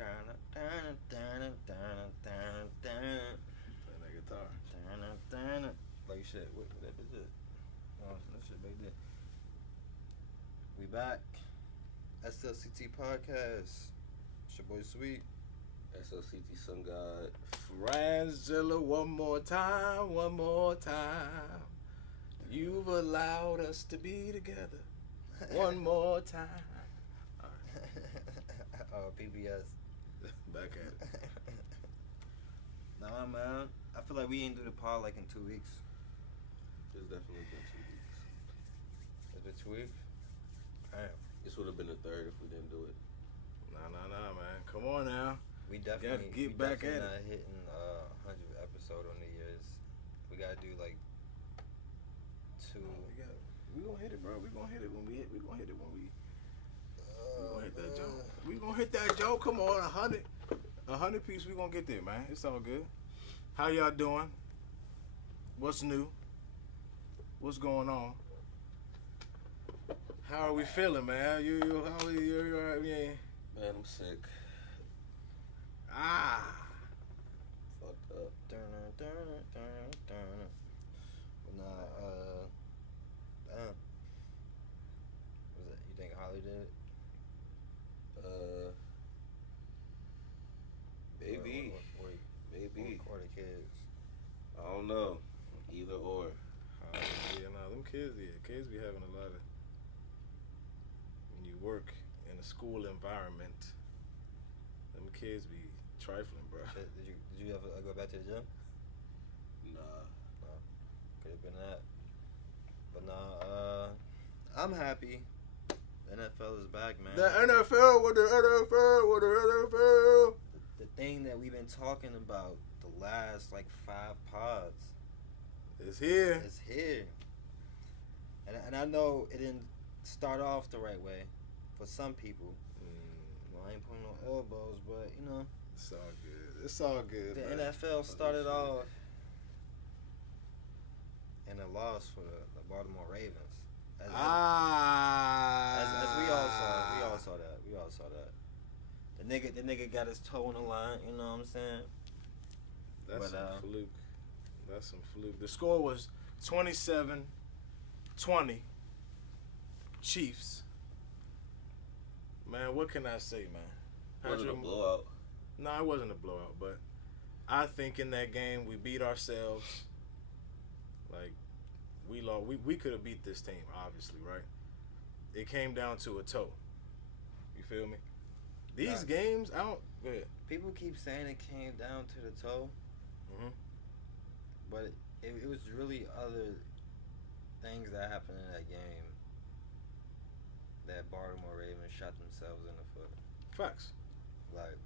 that guitar. Like shit. What that bitch is? Oh, that shit back there. We back. Slct podcast. It's your boy Sweet. Slct Sun God. Frangilla, one more time, one more time. You've allowed us to be together. One more time. Oh, PBS. Back at it. Nah, man. I feel like we ain't do the pod like in 2 weeks. It's definitely been 2 weeks. It's been 2 weeks? Damn. This would have been the third if we didn't do it. Nah, man. Come on now. We definitely gotta get back at not it. hitting 100th episode on New Year's. We gotta do like 2. We gonna hit it, bro. We gonna hit it when we hit. We gonna hit it when we gonna hit that joke. We gonna hit that joke. Come on, 100 piece. We gonna get there, man. It's all good. How y'all doing? What's new? What's going on? How are we feeling, man? You how are you all right? Yeah. Man, I'm sick. Fucked up. Nah, damn. Was it? You think Holly did it? Maybe. Maybe. Or the kids. I don't know. Either or. Them kids be having a lot of. When you work in a school environment, them kids be trifling, bro. Did you ever go back to the gym? Nah. No. Could have been that. But nah, I'm happy. The NFL is back, man. The NFL with the NFL. The thing that we've been talking about the last like 5 pods It's here. is here. And I know it didn't start off the right way for some people. Well, I ain't putting no elbows, but you know. It's all good. It's all good. The man. NFL started off in a loss for the Baltimore Ravens. As we all saw that. The nigga got his toe on the line. You know what I'm saying? That's But, some fluke. That's some fluke. The score was 27-20. Chiefs. Man, what can I say, man? Was it a blowout? No, it wasn't a blowout, but I think in that game we beat ourselves. Like we lost. We could have beat this team, obviously, right? It came down to a toe. You feel me? These games, I don't. Go ahead. People keep saying it came down to the toe, but it was really other things that happened in that game that Baltimore Ravens shot themselves in the foot. Facts. Like,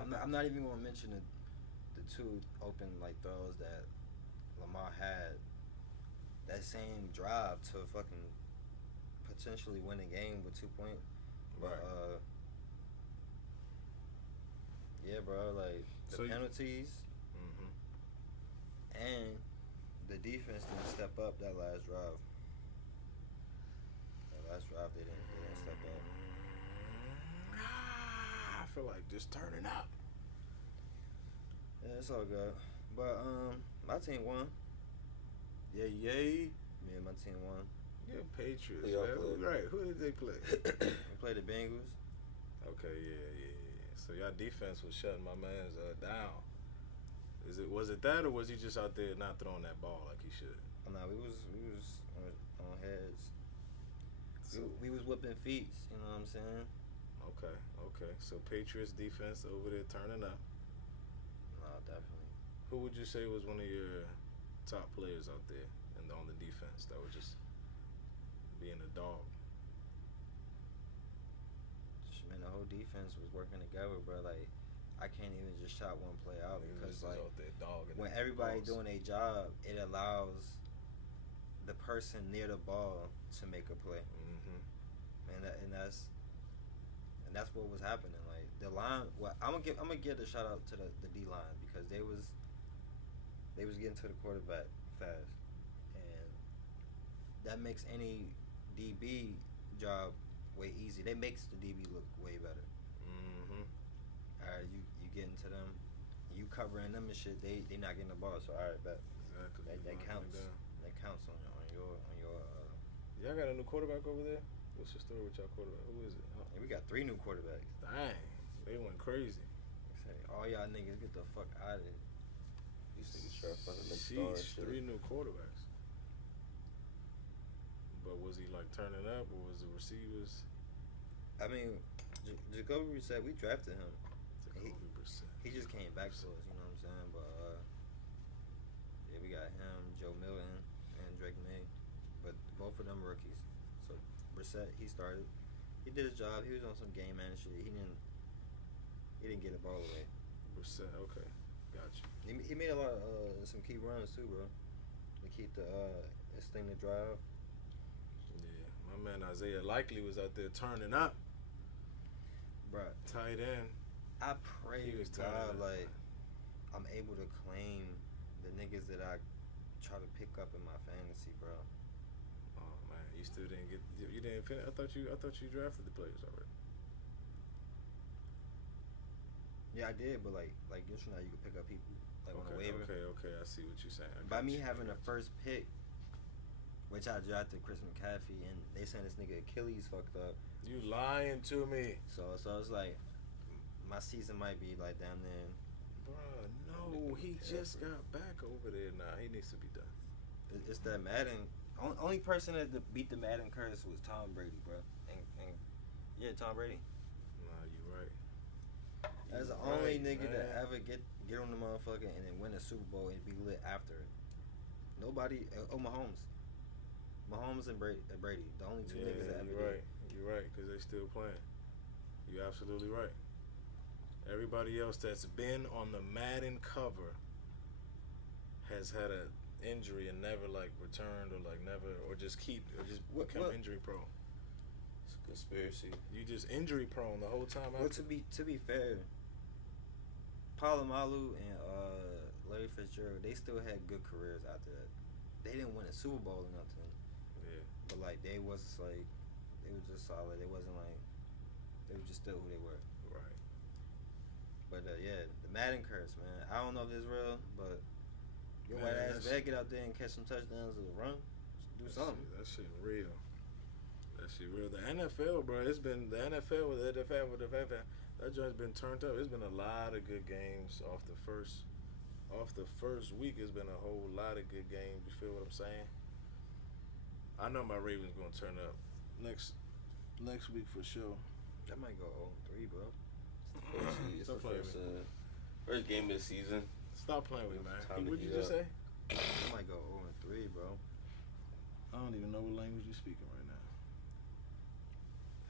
I'm not even gonna mention the 2 open like throws that Lamar had. That same drive to fucking potentially win a game with 2 points. But Right. yeah, bro, like the penalties and the defense didn't step up that last drive. That last drive they didn't step up. I feel like just turning up. Yeah, it's all good. But my team won. Yay. Me and my team won. Yeah, Patriots. Who y'all Man. play? Right. Who did they play? We played the Bengals. Okay, yeah. So y'all defense was shutting my man's down. Was it that, or was he just out there not throwing that ball like he should? Oh, nah, we was on heads. So, We was whipping feet. You know what I'm saying? Okay. So Patriots defense over there turning up. Nah, definitely. Who would you say was one of your top players out there and on the defense that was just being a dog? Man, the whole defense was working together, bro. Like, I can't even just shout one play out because, like, out there dogging when the everybody balls. doing their job, it allows the person near the ball to make a play. And that's what was happening. Like the line, I'm gonna give the shout out to the D line because they was getting to the quarterback fast, and that makes any DB job way easy. They makes the DB look way better. alright, you get into them, you covering them and shit. They not getting the ball, so alright, bet. Exactly. That counts. That counts on your. Y'all got a new quarterback over there? What's the story with y'all quarterback? Who is it? Yeah, we got 3 new quarterbacks. Dang, they went crazy. Say, all y'all niggas get the fuck out of it. These niggas try to fucking make stars. Sheesh, 3 new quarterbacks. But was he like turning up, or was the receivers? I mean, Jacoby said we drafted him. He just came back to us, you know what I'm saying? But yeah, we got him, Joe Milton, and Drake May. But both of them rookies. So Brissett, he started. He did his job. He was on some game man shit. He didn't get the ball away. Brissett, okay, got you. He made a lot of some key runs too, bro. To keep this thing to drive. Yeah, my man Isaiah Likely was out there turning up. Bruh. Tight end. I pray to God, like, I'm able to claim the niggas that I try to pick up in my fantasy, bro. Oh man, you still didn't get. You didn't finish. I thought you drafted the players already. Yeah, I did, but like this now you can pick up people like on the waiver. Okay, I see what you're saying. By me having the first pick, which I drafted Chris McCaffrey, and they saying this nigga Achilles fucked up. You lying to me. So it's like my season might be like down there. Bruh, no, he just got back over there now. He needs to be done. It's that Madden. Only person that beat the Madden curse was Tom Brady, bro. And yeah, Tom Brady. Nah, you right. That's the only nigga that ever get on the motherfucker and then win a Super Bowl and be lit after it. Nobody. Mahomes and Brady. The only 2 niggas that ever did. You're right, because they still playing. You're absolutely right. Everybody else that's been on the Madden cover has had an injury and never like returned or just become injury prone. It's a conspiracy. You just injury prone the whole time. Well, to be fair, Palomalu and Larry Fitzgerald, they still had good careers after that. They didn't win a Super Bowl or nothing. Yeah. But like they was just solid. It wasn't like they were just still who they were. Right. But yeah, the Madden curse, man. I don't know if it's real, but your white ass better get out there and catch some touchdowns or run. Do something. That shit real. That shit real. The NFL, bro. It's been the NFL with the NFL. That joint's been turned up. It's been a lot of good games off the first week. It's been a whole lot of good games. You feel what I'm saying? I know my Ravens gonna turn up next week for sure. That might go 0-3, bro. It's the first game of the season. Stop playing with me, man. What'd you just say? That might go 0-3, bro. I don't even know what language you're speaking right now.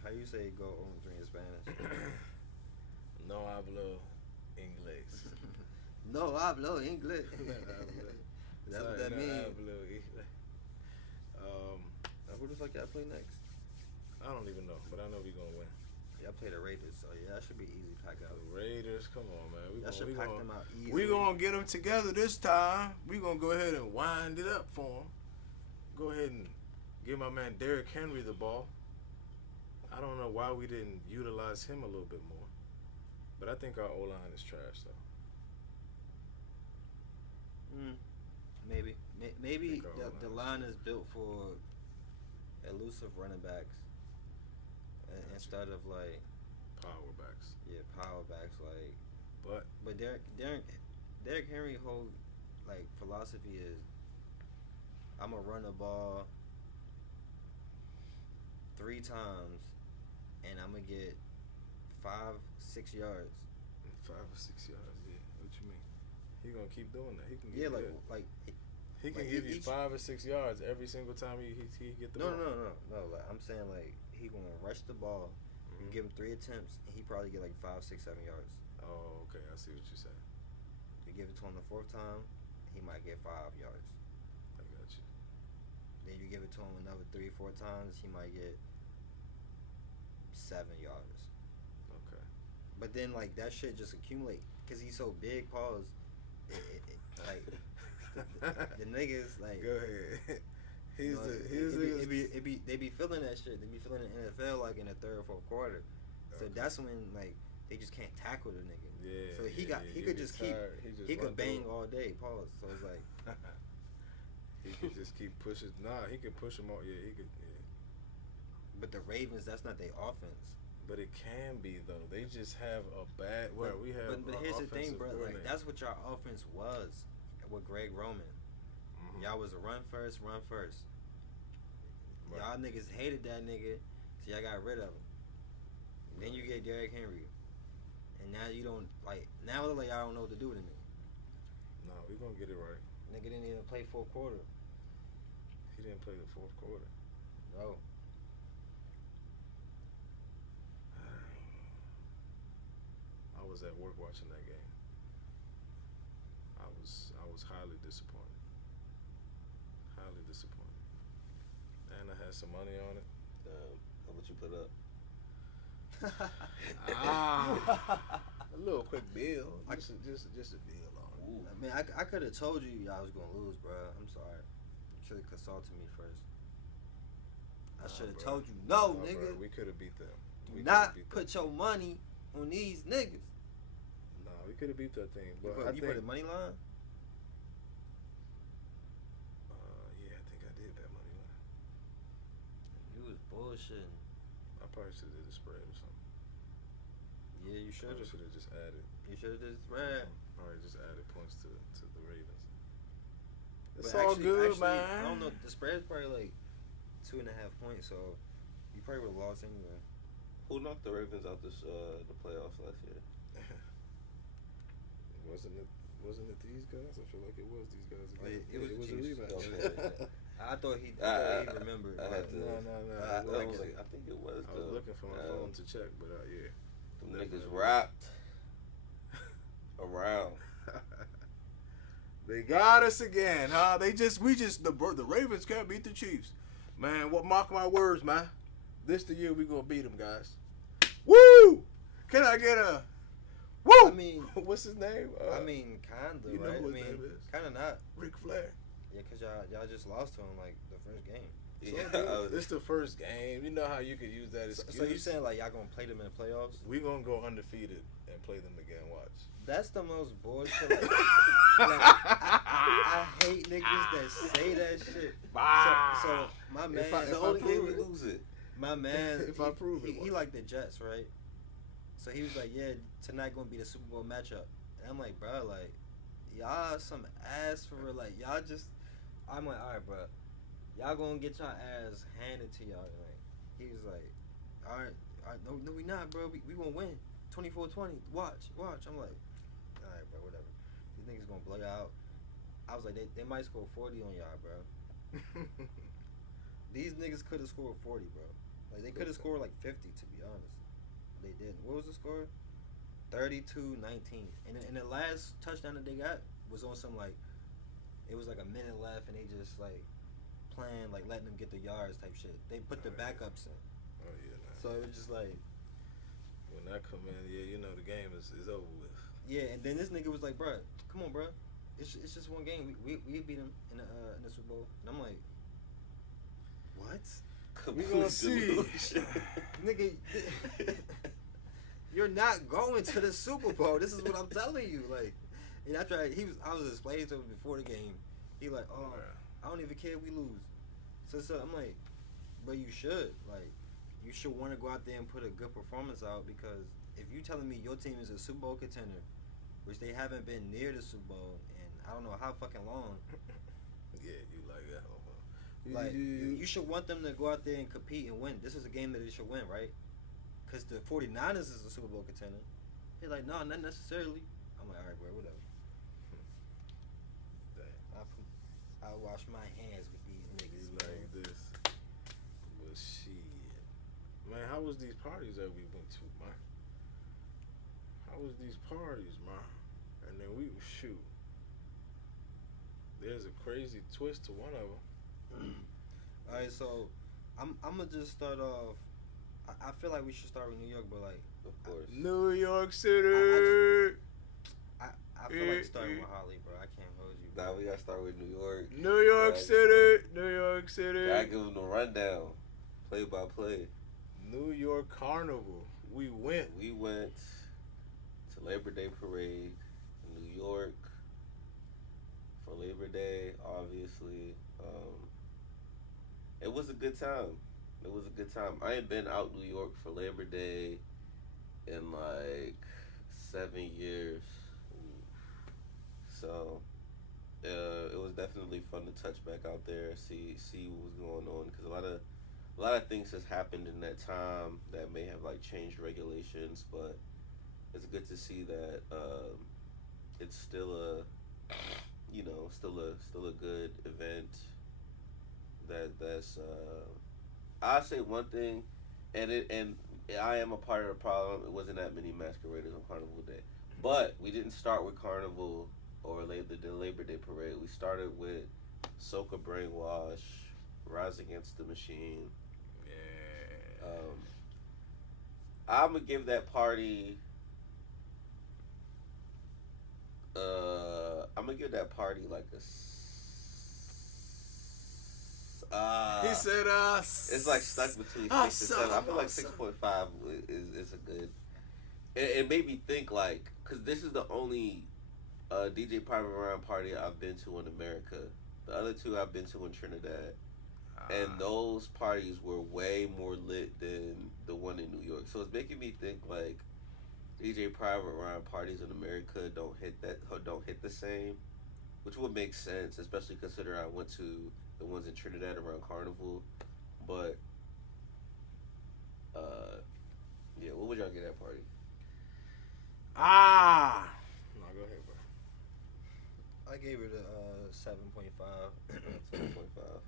How you say go 0-3 in Spanish? No hablo inglés. No hablo inglés. That's what that means. Who the fuck y'all play next? I don't even know, but I know we gonna win. Y'all play the Raiders, so yeah, that should be easy to pack out. The Raiders, come on, man. Y'all should pack them out easy. We gonna get them together this time. We gonna go ahead and wind it up for them. Go ahead and give my man Derrick Henry the ball. I don't know why we didn't utilize him a little bit more, but I think our O-line is trash though. Maybe the line is built for elusive running backs instead of like power backs. Yeah, power backs. Like, but Derrick Henry whole like philosophy is I'm gonna run the ball 3 times and I'm gonna get 5-6 yards. 5 or 6 yards. Yeah. What you mean? He gonna keep doing that. He can give he can give you 5 or 6 yards every single time he get the ball. No. Like, I'm saying like he gonna rush the ball. You give him 3 attempts and he probably get like 5, 6, 7 yards. Oh, okay. I see what you're saying. You give it to him the 4th time, he might get 5 yards. I got you. Then you give it to him another 3-4 times, he might get 7 yards. Okay. But then like that shit just accumulate because he's so big. Pause. Like the niggas like. Go ahead. They be feeling that shit. They be feeling the NFL like in the 3rd or 4th quarter. So that's when like they just can't tackle the nigga. Yeah. So he could just he could bang all day. Pause. So it's like he could just keep pushing. Nah, he could push him all. Yeah, he could. Yeah. But the Ravens, that's not their offense. But it can be though. They just have a bad. Where we have. But here's the thing, bro. Like that's what your offense was with Greg Roman. Mm-hmm. Y'all was a run first. Right. Y'all niggas hated that nigga, so y'all got rid of him. And then you get Derrick Henry, and now you don't like. Now it's like y'all don't know what to do with him. No, we gonna get it right. Nigga didn't even play fourth quarter. He didn't play the fourth quarter. No. I was at work watching that game. I was highly disappointed. Highly disappointed. And I had some money on it. How much you put up? A little quick bill. Just a bill on it. I mean, I could have told you y'all was gonna lose, bro. I'm sorry. You should have consulted me first. I should have told you, nigga. Bro, we could have beat them. Do not put your money on these niggas. Nah, we could have beat that thing. But you put a money line? Yeah, I think I did that money line. You was bullshitting. I probably should have did a spread or something. Yeah, you should have. Should have just added. You should have did a spread. Alright, just added points to the Ravens. It's But all good, man. man. I don't know. The spread's probably like 2.5 points, so you probably would have lost anyway. Who knocked the Ravens out the playoffs last year? Wasn't it these guys? I feel like it was these guys again. It was a Chiefs. rematch. Okay. I thought he remembered. I had to. No. I think it was. I was looking for my phone to check, but yeah. Them niggas wrapped around. They got us again, huh? The Ravens can't beat the Chiefs, man. What? Mark my words, man. This the year we gonna beat them, guys. Woo! Can I get a? Woo! I mean, what's his name? kinda. You know right? who his name is? Kinda not. Ric Flair. Yeah, cause y'all just lost to him like the first game. Yeah, it's the first game. You know how you could use that excuse. So you saying like y'all gonna play them in the playoffs? We gonna go undefeated and play them again. Watch. That's the most bullshit. Like, I hate niggas that say that shit. So my man, if I prove it, lose it. My man, if I prove it, he like the Jets, right? So he was like, yeah, tonight gonna be the Super Bowl matchup. And I'm like, bro, like, y'all some ass for real. Like, y'all just, I'm like, all right, bro. Y'all gonna get y'all ass handed to y'all. Like, he was like, all right, no, we not, bro. We gonna win. 24-20. Watch. I'm like, all right, bro, whatever. These niggas gonna blow y'all out. I was like, they might score 40 on y'all, bro. These niggas could have scored 40, bro. Like, they could have scored like 50, to be honest. They didn't. What was the score? 32-19. And the last touchdown that they got was on some, like, it was like a minute left, and they just, like, playing, like, letting them get the yards type shit. They put the backups in. Oh, yeah. Nah. So it was just like, when that come in, yeah, you know the game is over with. Yeah, and then this nigga was like, bro, come on, bro. It's just one game. We beat him in the Super Bowl. And I'm like, what? We gonna see. Nigga, you're not going to the Super Bowl. This is what I'm telling you. Like, and after I was explaining to him before the game. He like, oh, I don't even care if we lose. So I'm like, but you should. Like, you should want to go out there and put a good performance out, because if you telling me your team is a Super Bowl contender, which they haven't been near the Super Bowl in I don't know how fucking long. Yeah, you like that. Like, you should want them to go out there and compete and win. This is a game that they should win, right? Because the 49ers is a Super Bowl contender. They're like, no, not necessarily. I'm like, all right, bro, whatever. I wash my hands with these niggas. Like this. But shit. Man, how was these parties that we went to, man? How was these parties, man? And then shoot. There's a crazy twist to one of them. All right, so I'm gonna just start off. I feel like we should start with New York, but like, of course, New York City. I feel like starting with Holly, bro. I can't hold you. Nah, we gotta start with New York. New York City. New York City. Gotta give them the rundown, play by play. New York Carnival. We went. to Labor Day parade in New York for Labor Day. Obviously, it was a good time. It was a good time. I ain't been out New York for Labor Day in like 7 years, so it was definitely fun to touch back out there, see what was going on, because a lot of things has happened in that time that may have like changed regulations, but it's good to see that it's still a still a good event. That's I'll say one thing, and I am a part of the problem. It wasn't that many masqueraders on Carnival Day, but we didn't start with Carnival or the Labor Day parade. We started with Soca Brainwash, Rise Against the Machine. Yeah. I'm gonna give that party. I'm gonna give that party like a. He said, It's like stuck between 6 and 7. I feel like 6.5 is a good. It made me think like, cause this is the only DJ Private Ryan party I've been to in America. The other two I've been to in Trinidad, and those parties were way more lit than the one in New York. So it's making me think like DJ Private Ryan parties in America don't hit the same, which would make sense, especially considering I went to the ones in Trinidad around Carnival. But yeah, what would y'all get that party? No, go ahead, bro. I gave it a 7.5. 7.5.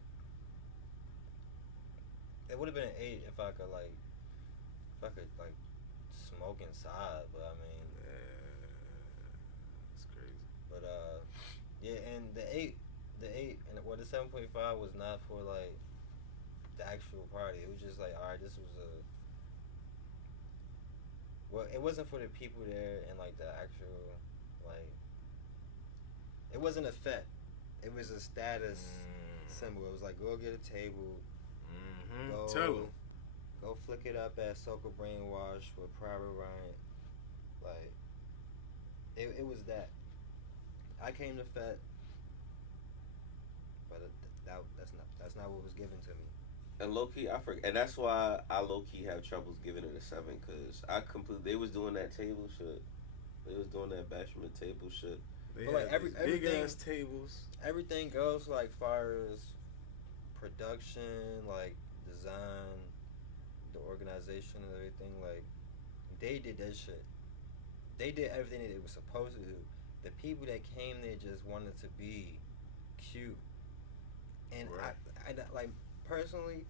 It would have been an 8 if I could smoke inside, but I mean, It's crazy. but yeah, and the 8, and the 7.5 was not for like the actual party. It was just like, all right, this was it wasn't for the people there and like the actual, like, it wasn't a fet. It was a status symbol. It was like, go get a table. Tell him. Go flick it up at Soca Brainwash with Private Ryan. Like, it was that. I came to fet, but that's not what was given to me. And low key, I forget, and that's why I low key have troubles giving it a 7, cause they was doing that table shit. They was doing that bashment table shit. They But like big everything, ass tables. everything else, like far as production, like design, the organization and everything, like they did that shit. They did everything that they were supposed to do. The people that came there just wanted to be cute, and Right. I like personally,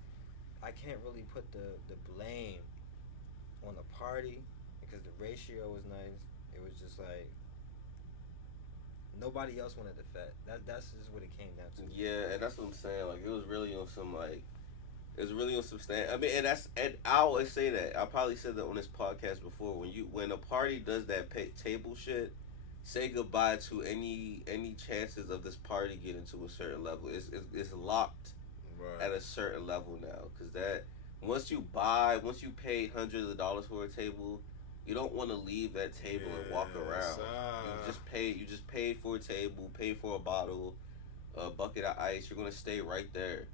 I can't really put the blame on the party because the ratio was nice. It was just like nobody else wanted the fet. That's just what it came down to. Yeah, and that's what I'm saying. Like, it was really on some like, it was really on some stand. I mean, and I always say that. I probably said that on this podcast before. When a party does that table shit, say goodbye to any chances of this party getting to a certain level. It's locked at a certain level now, because that once you paid hundreds of dollars for a table, you don't want to leave that table and walk around. You just paid for a table, paid for a bottle, a bucket of ice. You're gonna stay right there.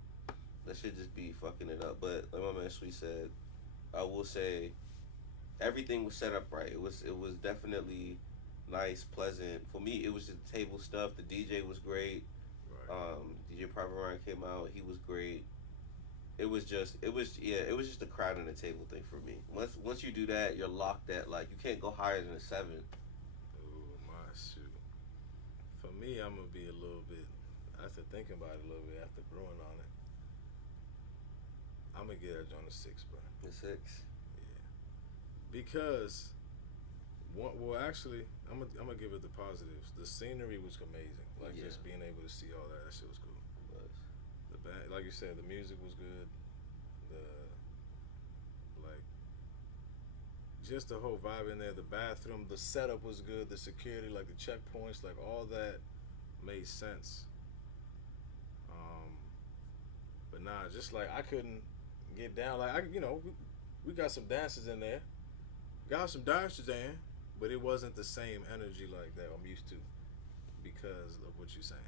That should just be fucking it up. But like my man Sweet said, I will say everything was set up right. It was definitely nice, pleasant. For me, it was just table stuff. The DJ was great. Right. DJ Private Ryan came out. He was great. It was just the crowd and the table thing for me. Once you do that, you're locked at, like, you can't go higher than a 7. Ooh, my shoot. For me, I'm gonna be a little bit, after thinking about it a little bit, after brewing on it, I'm gonna get that on a 6, bro. A 6. Yeah. Because actually, I'm gonna give it the positives. The scenery was amazing. Like, just being able to see all that shit was cool. The band, like you said, the music was good. Just the whole vibe in there. The bathroom, the setup was good. The security, like the checkpoints, like all that made sense. But nah, just like I couldn't get down. Like we got some dancers in there. Got some dancers in. but it wasn't the same energy like that I'm used to because of what you're saying.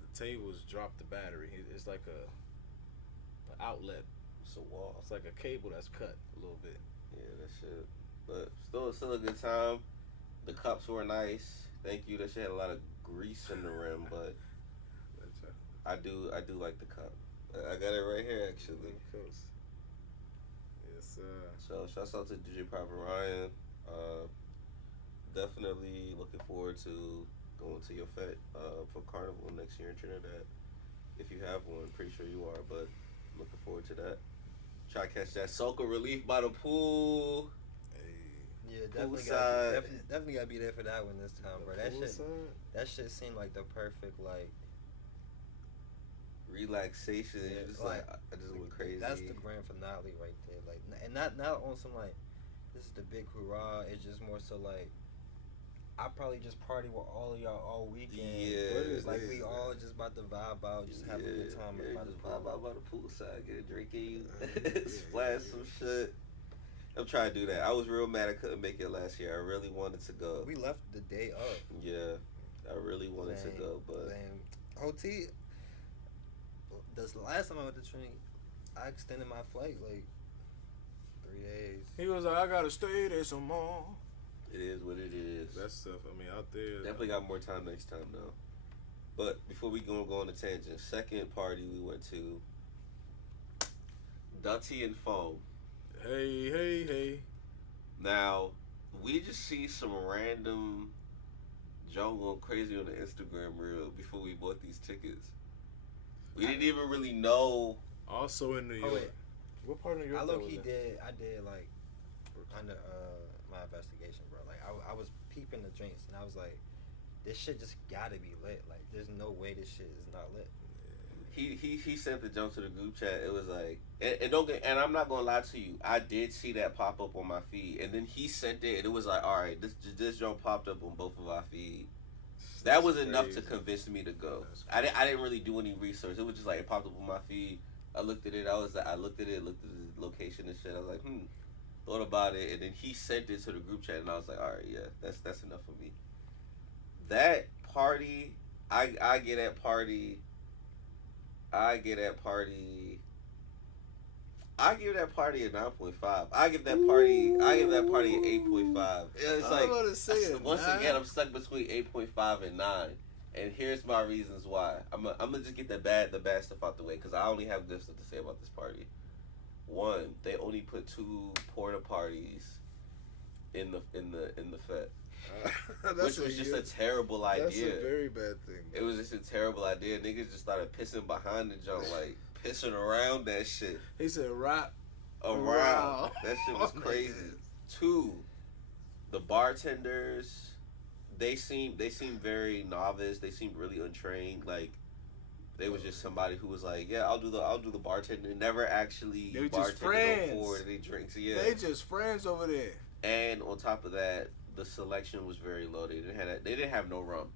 The tables dropped the battery. It's like an outlet. It's a wall. It's like a cable that's cut a little bit. Yeah, that shit. But still a good time. The cups were nice. Thank you. That shit had a lot of grease in the rim, but I do like the cup. I got it right here actually. Yes, sir. So shouts out to DJ Papa Ryan. Definitely looking forward to going to your fete for Carnival next year in Trinidad. If you have one, pretty sure you are, but looking forward to that. Try to catch that soca relief by the pool. Yeah, definitely gotta be there for that one this time, bro. That shit seemed like the perfect relaxation. Yeah, just like I just went crazy. That's the grand finale right there. Like, and not on some like this is the big hurrah. It's just more so like I probably just party with all of y'all all weekend. Yeah, like we all just about to vibe out, just have a good time. Just vibe out by the poolside, get a drink in you, splash some shit. I'm trying to do that. I was real mad I couldn't make it last year. I really wanted to go. We left the day up. Yeah, I really wanted to go, but OT. The last time I went to Trinity, I extended my flight like 3 days. He was like, I gotta stay there some more. It is what it is. That stuff, I mean, out there. Definitely got more time next time, though. But before we go on the tangent, second party we went to, Dutty and Foam. Hey. Now, we just see some random John going crazy on the Instagram reel before we bought these tickets. We didn't even really know. Also in New York. Wait. What part of New York? I did like under my investigation, bro. Like I was peeping the drinks and I was like, this shit just gotta be lit. Like there's no way this shit is not lit. He sent the jump to the group chat. It was like, and I'm not gonna lie to you, I did see that pop up on my feed, and then he sent it, and it was like, all right, this jump popped up on both of our feed. That was enough to convince me to go. I didn't really do any research. It was just like it popped up on my feed. I looked at it. Looked at the location and shit. I was like, thought about it, and then he sent it to the group chat, and I was like, all right, yeah, that's enough for me. That party, I get that party. I give that party a 9.5. I give that party an 8.5. It's like once again I'm stuck between 8.5 and 9. And here's my reasons why. I'm gonna just get the bad stuff out the way because I only have good stuff to say about this party. One, they only put 2 porta parties in the fete. Which was just a terrible idea. That's a very bad thing. It was just a terrible idea. Niggas just started pissing behind the junk, like pissing around that shit. He said, "Rap around." That shit was crazy. 2, the bartenders, they seemed very novice. They seemed really untrained. Like they was just somebody who was like, "Yeah, I'll do the bartender." Never actually bartended for any drinks. Yeah, they just friends over there. And on top of that, the selection was very low. They didn't have no rum.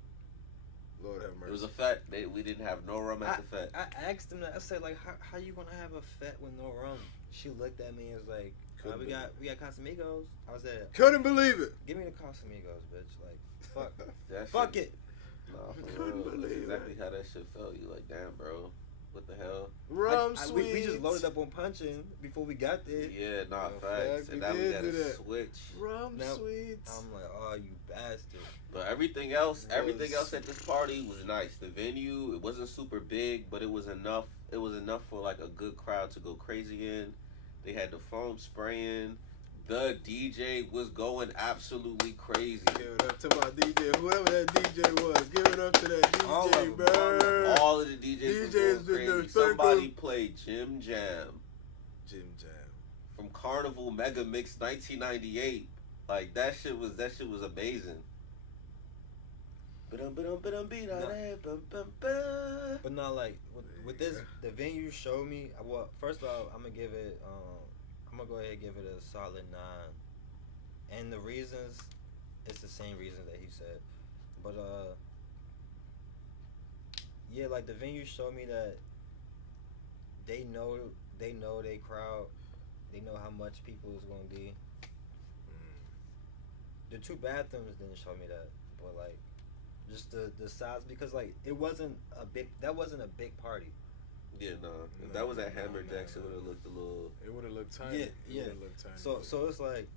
Lord have mercy. It was a fete. We didn't have no rum at the fete. I asked them that. I said, like, how you gonna have a fete with no rum? She looked at me and was like, we got Casamigos. I was there. Couldn't believe it. Give me the Casamigos, bitch. Like, fuck. Fuck it. No, for real. That's exactly how that shit felt. You like, damn, bro. What the hell? Rum sweets. We just loaded up on punching before we got there. Yeah, facts. And now we got to switch. Rum sweets. I'm like, oh, you bastard. But everything else at this party was nice. The venue, it wasn't super big, but it was enough. It was enough for like a good crowd to go crazy in. They had the foam spraying. The DJ was going absolutely crazy. Give it up to my DJ, whoever that DJ was. Give it up to that DJ, bro. All of the DJs was going crazy. Somebody played Jim Jam. From Carnival Mega Mix 1998. Like that shit was amazing. But no, like with this, the venue showed me. Well, first of all, I'm gonna go ahead and give it a solid 9. And the reasons, it's the same reasons that he said. But yeah, like the venue showed me that they know they crowd, they know how much people is gonna be. the two bathrooms didn't show me that, but like just the size because like it wasn't a big party. Yeah, no. If No, that was at no, Hammerjacks, no, it would have looked a little. It would have looked tiny. Yeah, It yeah. would've looked tiny. So it's like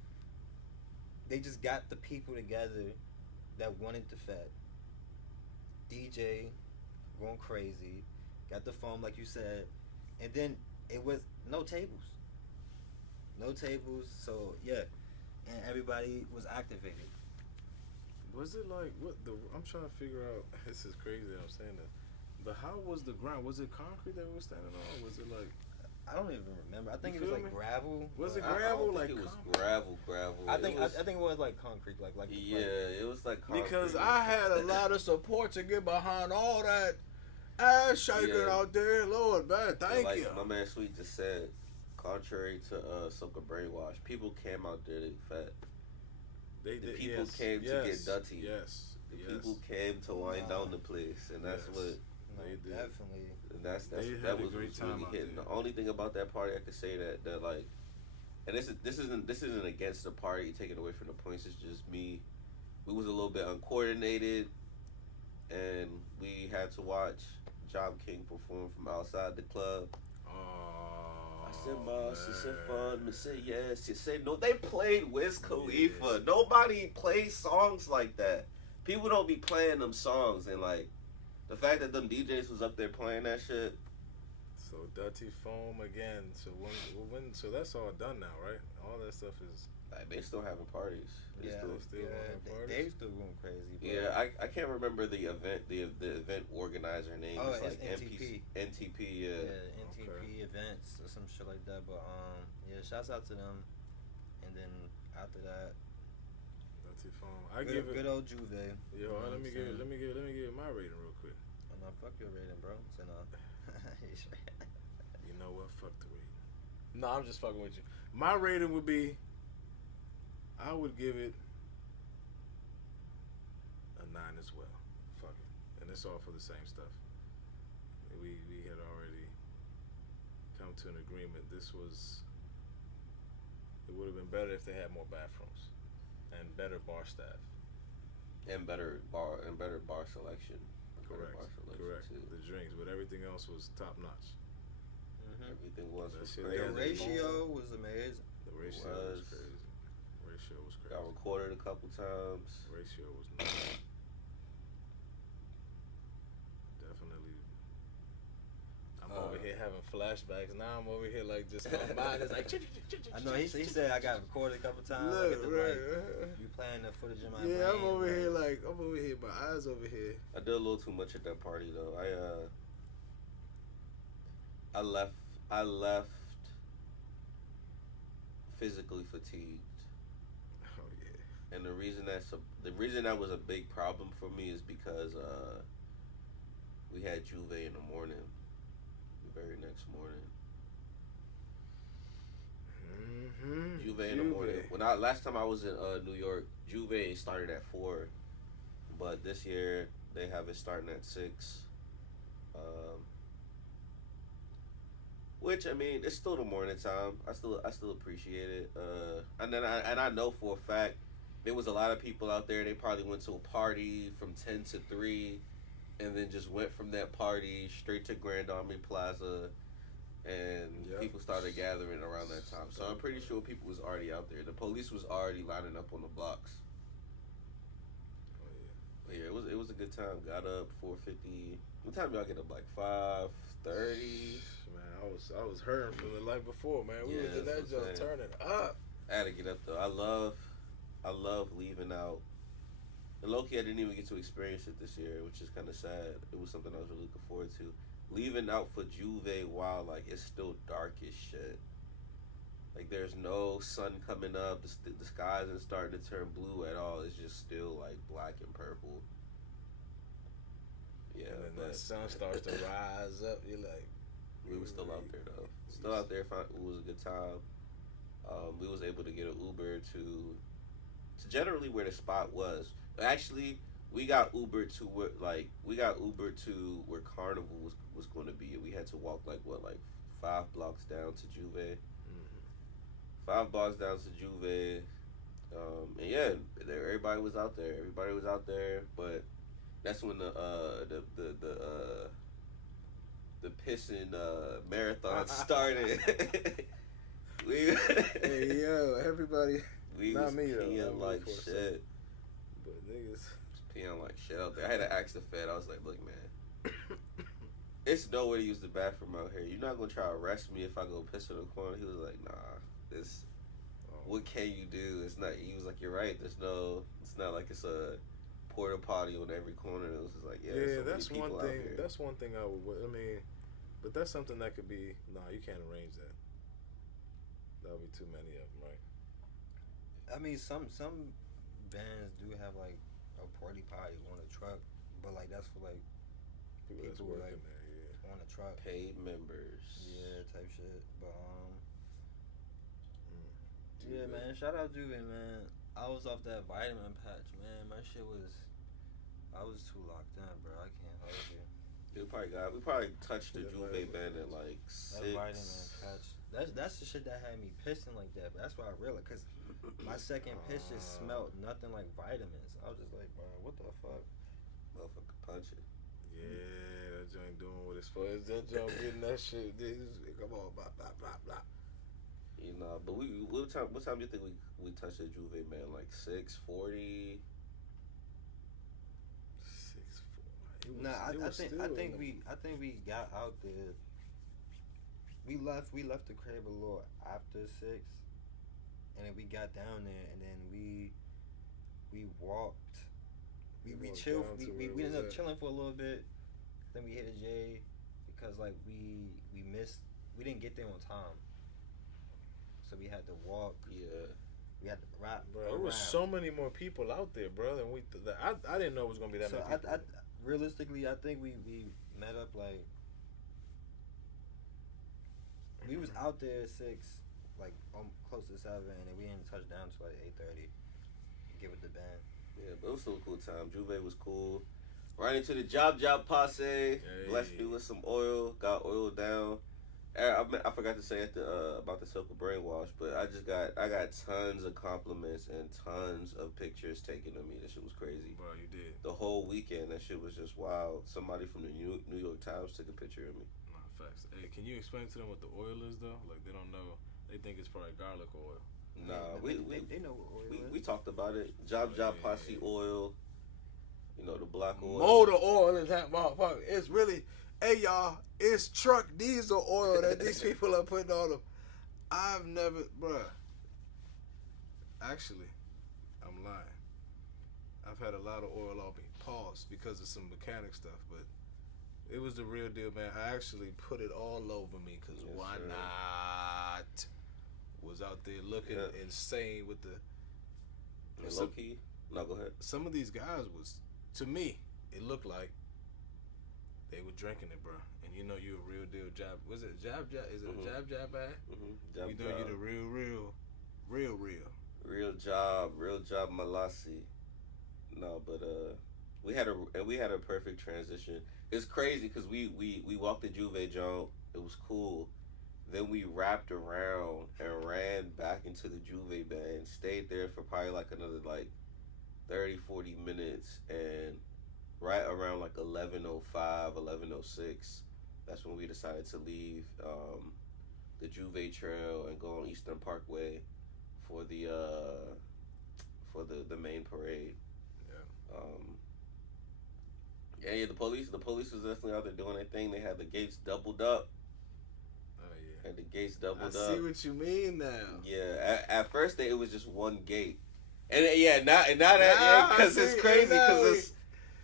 they just got the people together that wanted the fat. DJ going crazy, got the foam like you said, and then it was no tables. No tables, so yeah. And everybody was activated. Was it like what the? I'm trying to figure out. This is crazy that I'm saying that. But how was the ground? Was it concrete that we were standing on? Was it like? I don't even remember. I think You it was feel like me? gravel. Was it but I don't gravel? think Like it was concrete? gravel. I think It was, I think it was like concrete, like yeah, it was like concrete. Because I had a lot of support to get behind all that ass shaking Yeah. out there. Lord, man, thank like you. my man Sweet just said, contrary to Soca Brainwash, people came out there to fat. They The did, people yes, came to yes, get dirty. Yes, The yes. people came to wind Nah. down the place, and that's Yes. what. no, They did. definitely. And They had that a was great what's time really out hitting. there. The only thing about that party I could say that like, and this isn't against the party taking away from the points. It's just me. We was a little bit uncoordinated, and we had to watch Job King perform from outside the club. Oh, I said, boss, you said man. fun. You said yes. You said no. They played Wiz Khalifa. Yeah. Nobody plays songs like that. People don't be playing them songs, and like the fact that them DJs was up there playing that shit. So Dirty Foam again. So when so that's all done now, right? All that stuff is. Like they still having parties. They Yeah, still having parties? they still going crazy. Bro. Yeah, I can't remember the event event organizer name. Oh, it's like it's NTP. NTP, Yeah, yeah. NTP Okay. events or some shit like that. But yeah, shouts out to them. And then after that, Dirty Foam. I good, give it. good old Juve. Yo, know what let I'm me give it. saying? Let me give it my rating real quick. Oh, no, fuck your rating, bro. So no. You know what? Fuck the rating. No, I'm just fucking with you. My rating would be. I would give it a 9 as well. Fuck it, and it's all for the same stuff. We had already come to an agreement. This was. It would have been better if they had more bathrooms and better bar staff. And better bar selection. Better Correct. bar selection Correct. too. The drinks, but everything else was top notch. Mm-hmm. Everything was That shit crazy. The there, ratio was amazing. The ratio was Was. crazy. Ratio was crazy. Got recorded a couple times. Ratio was nuts. Definitely. I'm over here having flashbacks. Now I'm over here like just my mind is like. I know he said I got recorded a couple times. I Look, get to, right. like, you playing the footage in my brain. Yeah, I'm over like, here like my eyes over here. I did a little too much at that party though. I left physically fatigued. Oh yeah. And the reason that was a big problem for me is because we had Juve in the morning, the very next morning. Mm-hmm. Juve in the morning. Last time I was in New York, Juve started at 4, but this year they have it starting at 6. Which I mean, it's still the morning time. I still appreciate it. And I know for a fact there was a lot of people out there. They probably went to a party from 10 to 3, and then just went from that party straight to Grand Army Plaza, and Yep. people started gathering around that time. So I'm pretty sure people was already out there. The police was already lining up on the blocks. Oh yeah. But yeah, it was a good time. Got up 4:50. What time y'all get up? Like 5:30. Man, I was hurting from the night before, man. We Yeah, was in that that's what I'm just saying. turning up. I had to get up though. I love leaving out. And low-key, I didn't even get to experience it this year, which is kind of sad. It was something I was really looking forward to. Leaving out for Juve while like it's still dark as shit. Like there's no sun coming up. The sky isn't starting to turn blue at all. It's just still like black and purple. Yeah, And then but that sun starts to rise up. You're like, we were still out there though. Still out there. It was a good time. We was able to get an Uber to generally where the spot was. Actually, we got Uber to where Carnival was going to be. We had to walk like 5 blocks down to Juve. mm-hmm. 5 blocks down to Juve. And yeah, everybody was out there. Everybody was out there, but that's when the pissing marathon started. we Hey yo, everybody. we Not was me though. peeing I'm like for shit. But niggas. Peeing like shit out there. I had to ask the Fed. I was like, look, man, it's no way to use the bathroom out here. You're not gonna try to arrest me if I go piss in the corner. He was like, nah, this. What can you do? It's not. He was like, you're right. It's not like it's a porta potty on every corner. It was just like, yeah, so that's one thing. Here. That's one thing I would. I mean, but that's something that could be. Nah, you can't arrange that. That'll be too many of them, right? I mean, some bands do have like a party potty on a truck, but like that's for like People that's people working like there, yeah. on a truck. Paid members. Yeah, type shit. But yeah, man. Shout out Juve, man. I was off that vitamin patch, man. My shit was. I was too locked in, bro. I can't hold you. We probably touched the Juve band at like 6. That vitamin patch. That's the shit that had me pissing like that. But that's why I realized, cause my second piss just smelled nothing like vitamins. I was just like, bro, what the fuck? Motherfucker punch it. Yeah, that joint doing what it's for. Is that joint getting that shit? Come on, blah blah blah blah. You know, but what time do you think we touched the Juve, man? Like 6:40. 6:40. Nah, I think we got out there. We left the crib a little after 6, and then we got down there, and then we walked. We chilled. We ended up chilling for a little bit. Then we hit a J because like we didn't get there on time, so we had to walk. Yeah. We had to rap. Bro, there was so many more people out there, bro. Than I didn't know it was gonna be that many people. Realistically, I think we met up like we was out there at 6, like close to 7, and then we didn't touch down till like 8:30. Give it the band. Yeah, but it was still a cool time. Juve was cool. Right into the job posse. Hey. Blessed me with some oil. Got oiled down. I forgot to say about the Silk brainwash, but I got tons of compliments and tons of pictures taken of me. That shit was crazy. Bro, you did. The whole weekend, that shit was just wild. Somebody from the New York Times took a picture of me. Nah, facts. Hey, can you explain to them what the oil is though? Like they don't know. They think it's probably garlic oil. Nah, they know what oil is. We talked about it. Job posse oil. You know, the black oil. Motor oil is that motherfucker. It's really, hey y'all, it's truck diesel oil that these people are putting on them. I've never, bruh. Actually, I'm lying. I've had a lot of oil on me. Pause because of some mechanic stuff, but it was the real deal, man. I actually put it all over me because why not? Was out there looking insane with the. Low key. No, go ahead. Some of these guys was, to me, it looked like they were drinking it, bro. And you know you a real deal jab. Was it jab? Is it a jab bag? Mm-hmm. You know you the real. Real job, Malasi. No, but we had a perfect transition. It's crazy because we walked the Juve Joint. It was cool. Then we wrapped around and ran back into the Juve band. Stayed there for probably like another like 30, 40 minutes. And right around like 11:05, 11:06, that's when we decided to leave the Juve Trail and go on Eastern Parkway for the main parade. Yeah. The police was definitely out there doing their thing. They had the gates doubled up. And the gates doubled up. I see what you mean now. Yeah, at first it was just one gate, and now that because it's crazy because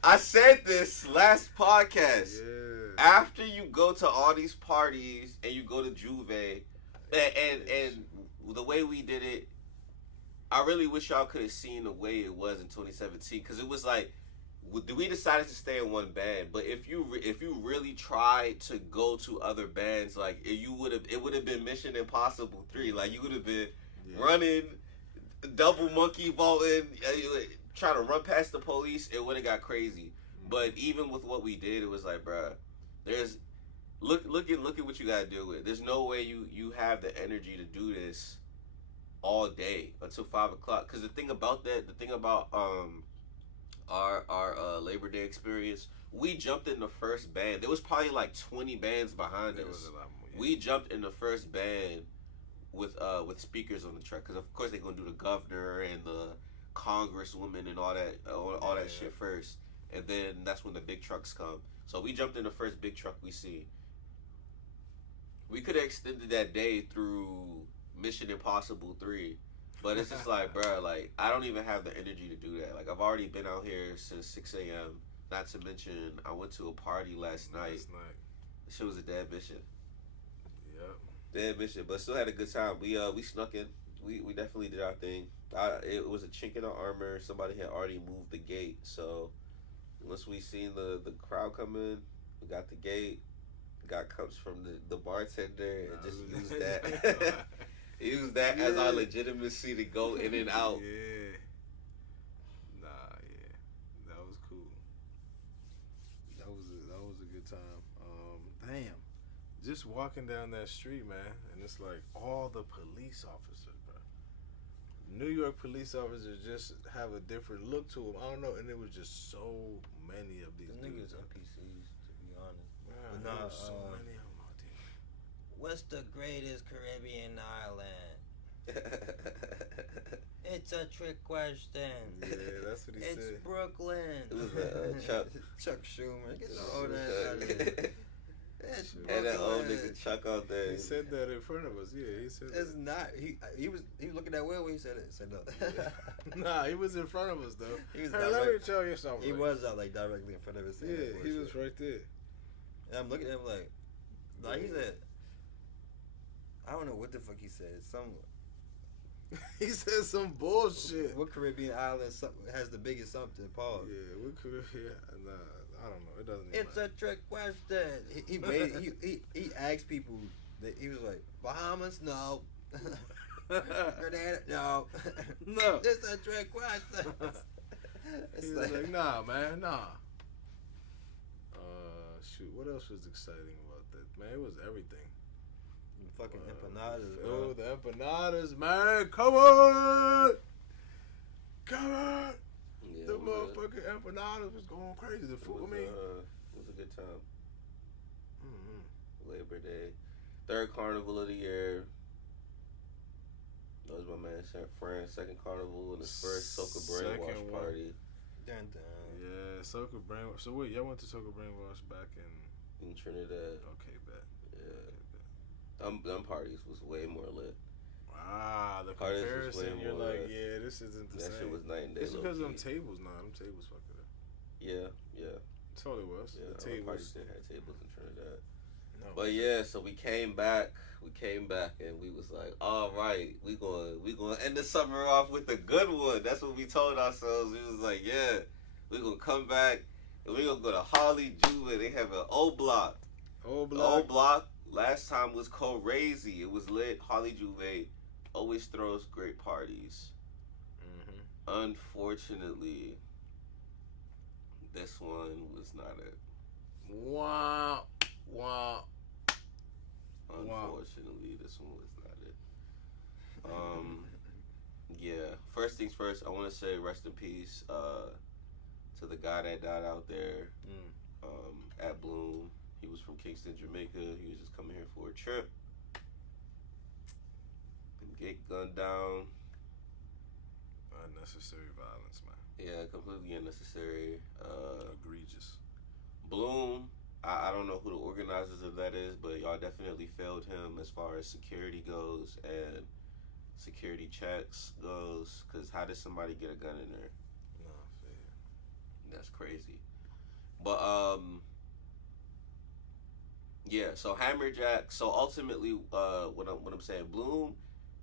I said this last podcast. Yeah. After you go to all these parties and you go to Juve, and the way we did it, I really wish y'all could have seen the way it was in 2017 because it was like. We decided to stay in one band, but if you really tried to go to other bands, like it would have been Mission Impossible 3. Like you would have been running, double monkey vaulting, trying to run past the police. It would have got crazy. But even with what we did, it was like, bruh, there's look at what you gotta deal with. There's no way you have the energy to do this all day until 5 o'clock. Because the thing about our Labor Day experience, we jumped in the first band. There was probably like 20 bands behind There us. was a lot more. Yeah. We jumped in the first band with speakers on the truck because of course they're gonna do the governor and the congresswoman and all that shit first, and then that's when the big trucks come. So we jumped in the first big truck we see. We could have extended that day through Mission Impossible 3, but it's just like, bro, like I don't even have the energy to do that. Like I've already been out here since 6 a.m. Not to mention I went to a party last night. The shit was a dead mission. Yep. Dead mission, but still had a good time. We snuck in. We definitely did our thing. It was a chink in the armor. Somebody had already moved the gate, so once we seen the crowd come in, we got the gate, got cups from the bartender, and just used that. Use that as our legitimacy to go in and out. Yeah. That was cool. That was a good time. Damn. Just walking down that street, man, and it's like all the police officers, bro. New York police officers just have a different look to them. I don't know, and there was just so many of these niggas NPCs, to be honest. Man, there was so many of them out there. What's the greatest Caribbean island? It's a trick question. Yeah, that's what he said. It's Brooklyn. It was Chuck Schumer. Get all that out of here. It's Brooklyn. And that old nigga Chuck out there. He said that in front of us. Yeah, he said it's that. not. He was looking at Will when he said it. Said no. Nah, he was in front of us though. He was hey, let me tell you something. He was like directly in front of us. Yeah, he was right there. And I'm looking at him like he said. I don't know what the fuck he said. He said some bullshit. What Caribbean island has the biggest something? Pause. Yeah, what Caribbean? Nah, I don't know. It doesn't. It's a trick question. He made he asked people. That he was like Bahamas, no. Grenada, no. No. It's a trick question. He was like, nah, man, nah. Shoot, what else was exciting about that? Man, it was everything. Fucking empanadas, bro. bro. The empanadas, man. Come on. Yeah, the motherfucking empanadas was going crazy. The food, it was a good time. Mm-hmm. Labor Day. Third carnival of the year. That was my man, Fran. Second carnival and his first Soca Brainwash party. Dun, dun. Yeah, Soca Brainwash. So wait, y'all went to Soca Brainwash back in Trinidad. Okay, bet. Yeah. Them parties was way more lit. Ah, the comparison, you're like, yeah, this isn't the same. That shit was night and day. It's because of them tables, them tables fucked it up. Yeah. That's all it was. Yeah, the tables. Parties Didn't have tables in Trinidad. No. But yeah, so we came back and we was like, all right, we gonna end the summer off with a good one. That's what we told ourselves. We was like, yeah, we gonna come back and we gonna go to Holly Juve. They have an O Block. O Block. Last time was crazy. It was lit. Holly Juve always throws great parties. Mm-hmm. Unfortunately, this one was not it. Wow. Unfortunately, this one was not it. Yeah. First things first, I want to say rest in peace to the guy that died out there at Bloom. He was from Kingston, Jamaica. He was just coming here for a trip and get gunned down. Unnecessary violence, man. Yeah, completely unnecessary. Egregious. Bloom. I don't know who the organizers of that is, but y'all definitely failed him as far as security goes and security checks goes. Because how did somebody get a gun in there? No, fair. That's crazy. But yeah. So Hammerjack. So ultimately, what I'm saying, Bloom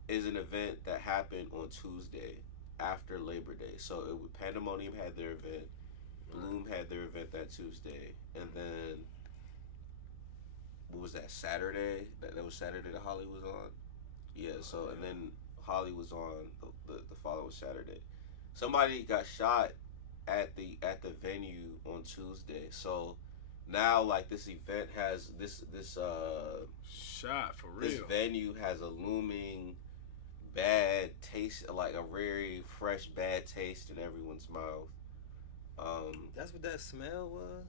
is an event that happened on Tuesday after Labor Day. So Pandemonium had their event. Bloom had their event that Tuesday, and then what was that, Saturday? That was Saturday that Holly was on. Yeah. So and then Holly was on the following Saturday. Somebody got shot at the venue on Tuesday. So now like this event has this shot for real. This venue has a looming bad taste, like a very fresh bad taste in everyone's mouth. That's what that smell was.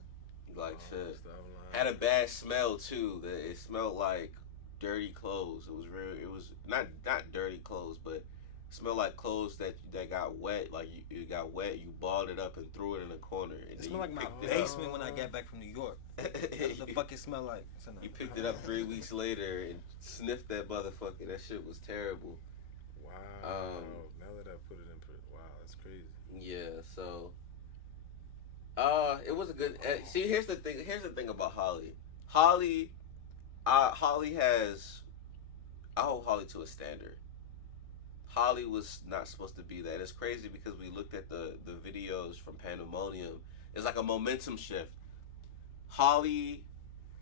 Like shit, stop lying. had a bad smell too. That it smelled like dirty clothes. It was very. It was not dirty clothes, but it smelled like clothes that got wet. Like you got wet. You balled it up and threw it in a corner. And It then smelled like my picked it up. basement when I get back from New York. That's what the fuck it smell like. You picked it up 3 weeks later and sniffed that motherfucker. That shit was terrible. Wow. Now that I put it in, wow, that's crazy. Yeah. So. It was a good. See, here's the thing. Here's the thing about Holly. Holly has. I hold Holly to a standard. Holly was not supposed to be that. It's crazy because we looked at the videos from Pandemonium. It's like a momentum shift. Holly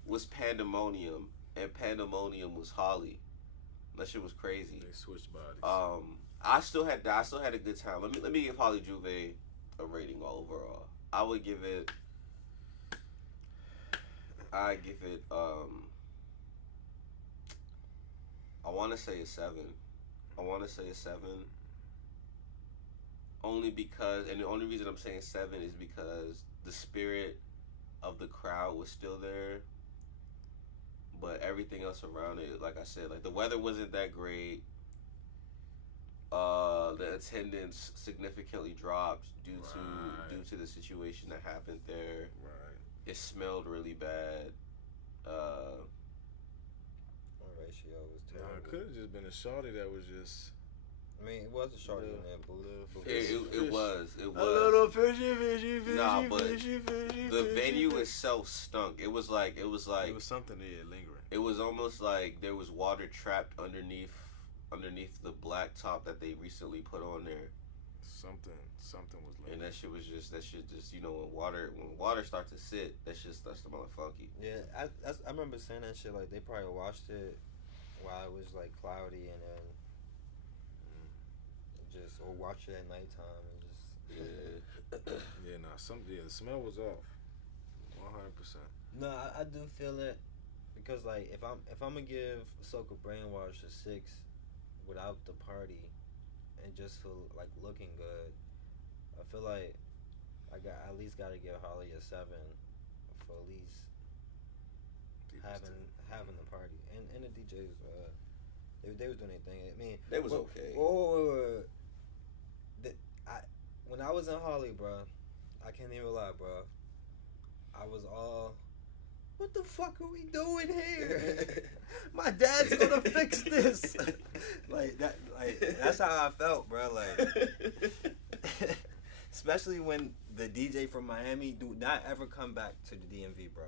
was Pandemonium, and Pandemonium was Holly. That shit was crazy. They switched bodies. I still had a good time. Let me give Holly Juve a rating overall. I would give it. I want to say a 7. Only because, and the only reason I'm saying 7 is because the spirit of the crowd was still there, but everything else around it, like I said, like the weather wasn't that great. The attendance significantly dropped due to the situation that happened there. Right. It smelled really bad. Ratio was Nah, terrible. it could have just been a shorty that was just. I mean, it was a shorty in that booth. It was. A little fishy. Nah, but fishy. The venue itself stunk. It was like It was something there lingering. it was almost like there was water trapped underneath the black top that they recently put on there. Something was lingering. And that shit just, you know, when water starts to sit, that shit starts to smell funky. Yeah, I remember saying that shit. Like they probably washed it while it was like cloudy, and then or watch it at nighttime and just. Yeah. The smell was off. 100%. No, I do feel it because like if I'm gonna give Ahsoka Brainwash a 6 without the party and just feel like looking good, I feel like I at least gotta give Holly a 7 for at least having the party and the DJs. They was doing their thing. I mean, They was okay. When I was in Holly, bro, I can't even lie, bro. I was all, what the fuck are we doing here? My dad's gonna fix this. That's how I felt, bro. Like, especially when the DJ from Miami do not ever come back to the DMV, bro.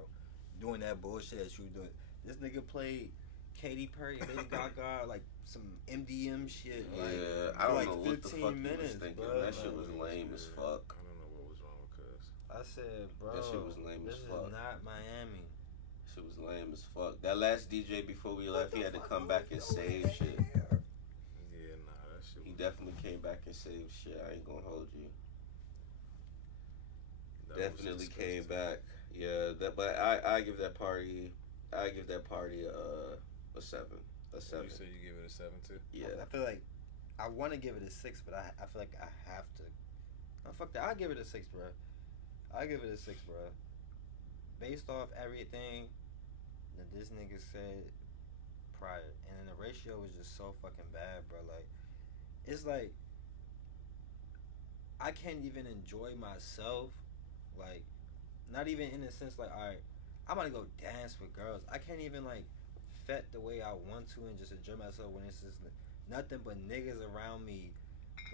Doing that bullshit that you doing. This nigga played Katy Perry, Lady Gaga, like some MDM shit. Like, yeah, I don't like know what the fuck he was thinking. Bro. That shit was lame as fuck. I don't know what was wrong with Cuz. I said, bro, That shit was lame as fuck. This is not Miami. Shit was lame as fuck. That last DJ before we left, he had to come back and save shit. Yeah, that shit. He definitely came back and saved shit. I ain't gonna hold you. Definitely came back. Yeah, but I give that party. I give that party a 7. A 7. You say you give it a 7 too? Yeah. I feel like I want to give it a 6, but I feel like I have to. Oh, fuck that. I'll give it a 6, bro. I'll give it a 6, bro. Based off everything that this nigga said prior, and then the ratio was just so fucking bad, bro. Like, it's like I can't even enjoy myself. Like, not even in the sense like, all right, I'm gonna go dance with girls. I can't even like fet the way I want to and just enjoy myself when it's just nothing but niggas around me,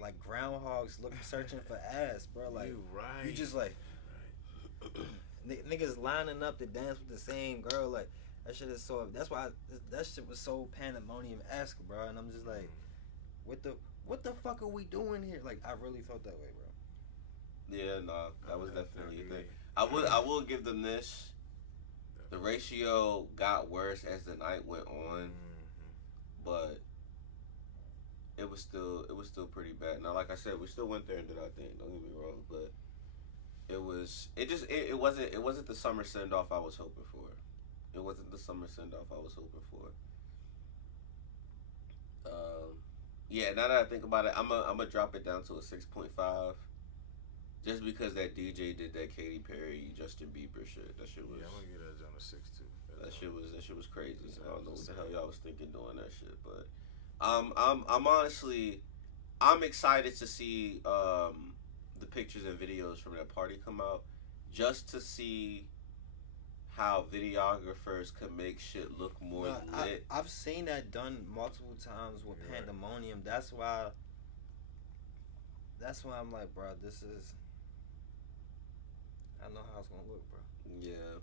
like groundhogs searching for ass, bro. Like, you right. You just like niggas lining up to dance with the same girl. Like, that shit is so. That's why that shit was so Pandemonium-esque, bro. And I'm just like, what the fuck are we doing here? Like, I really felt that way, bro. Yeah, no, that was definitely a thing. I will give them this. The ratio got worse as the night went on, but it was still pretty bad. Now, like I said, we still went there and did our thing. Don't get me wrong, but it wasn't the summer send off I was hoping for. It wasn't the summer send off I was hoping for. Yeah, now that I think about it, I'm gonna drop it down to a 6.5. Just because that DJ did that Katy Perry, Justin Bieber shit. That shit was. Yeah, I'm gonna get that John a 6 too. That shit was crazy. Yeah, I don't know what the just hell saying. y'all was thinking doing that shit, but I'm honestly, I'm excited to see the pictures and videos from that party come out, just to see how videographers could make shit look more lit. I've seen that done multiple times with Right. Pandemonium. That's why I'm like, bro, this is. I know how it's gonna look, bro. Yeah.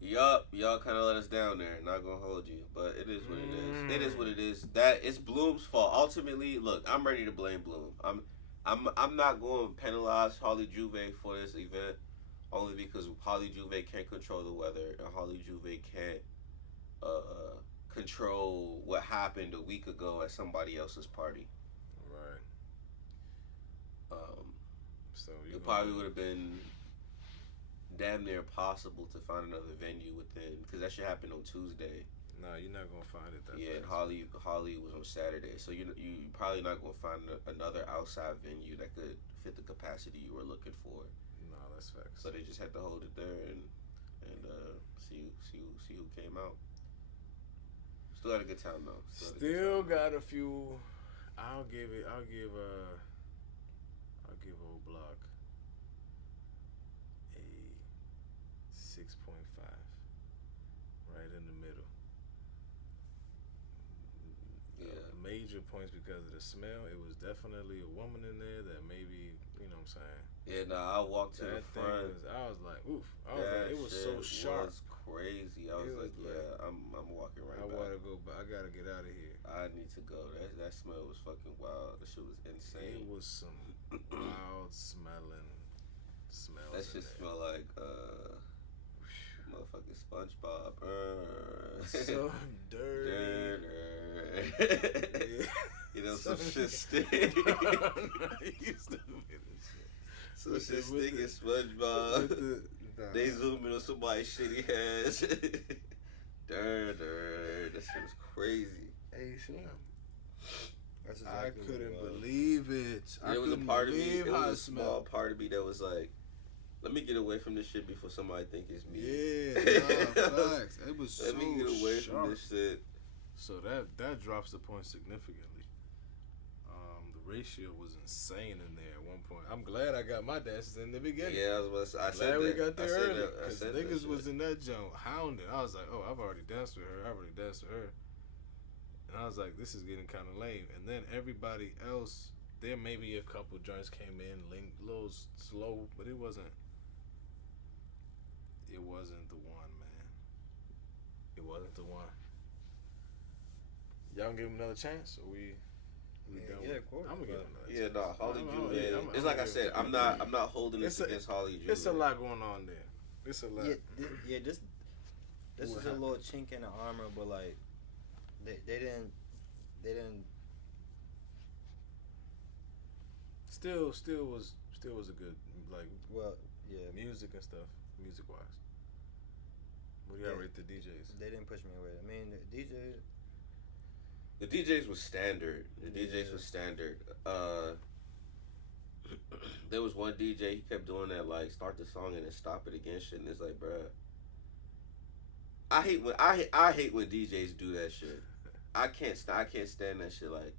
Yup, y'all kind of let us down there. Not gonna hold you, but it is what it is. It is what it is. That it's Bloom's fault. Ultimately, look, I'm ready to blame Bloom. I'm not going to penalize Holly Juve for this event, only because Holly Juve can't control the weather, and Holly Juve can't control what happened a week ago at somebody else's party. Right. So It probably would have been damn near impossible to find another venue within, because that shit happened on Tuesday. Nah, you're not gonna find it that Yeah, and fast. Holly was on Saturday, so you probably not gonna find another outside venue that could fit the capacity you were looking for. Nah, that's facts. So they just had to hold it there and see who came out. Still had a good time though. Still got a few. I'll give Old Block a 6.5. Right in the middle. Yeah. Major points because of the smell. It was definitely a woman in there that maybe, you know what I'm saying. Yeah, nah, I walked to the front. I was like, oof. It was so sharp. Was crazy. I was like, yeah, I'm walking right back. I wanna go, but I gotta get out of here. I need to go. That smell was fucking wild. That shit was insane. It was some wild smelling smells. That shit smell like motherfucking SpongeBob. So dirty. Yeah. You know, some shit stink. Some shit stink in SpongeBob. They zoom in on somebody's shitty ass. That shit was crazy. Hey, Slim. That's exactly I couldn't believe it. There was a part of me. It was a small smelled. part of me that was like, "Let me get away from this shit before somebody think it's me." Yeah, nah, facts. It was so Let me get away sharp. from this shit. So that drops the point significantly. The ratio was insane in there at one point. I'm glad I got my dances in the beginning. Yeah, I said Glad we that. got there early Because because niggas was in that joint hounding. I was like, oh, I've already danced with her. And I was like, this is getting kind of lame. And then everybody else, there maybe a couple joints came in, a little slow, but it wasn't the one, man. It wasn't the one. Y'all gonna give him another chance, or we done? Yeah, of course. I'm gonna give him another Yeah, chance. nah, Holly Juve. I'm It's like I give said, it- I'm not holding this against Holly Juve. It's a lot going on there. It's a lot. This What is a little chink in the armor, but like they didn't. Still was a good, like, Well, yeah, music and stuff, music wise. What do y'all rate the DJs? they didn't push me away. I mean, the DJ. The DJs was standard. There was one DJ, he kept doing that, like, start the song and then stop it again shit, and it's like, bruh. I hate when DJs do that shit. I can't stand that shit. Like,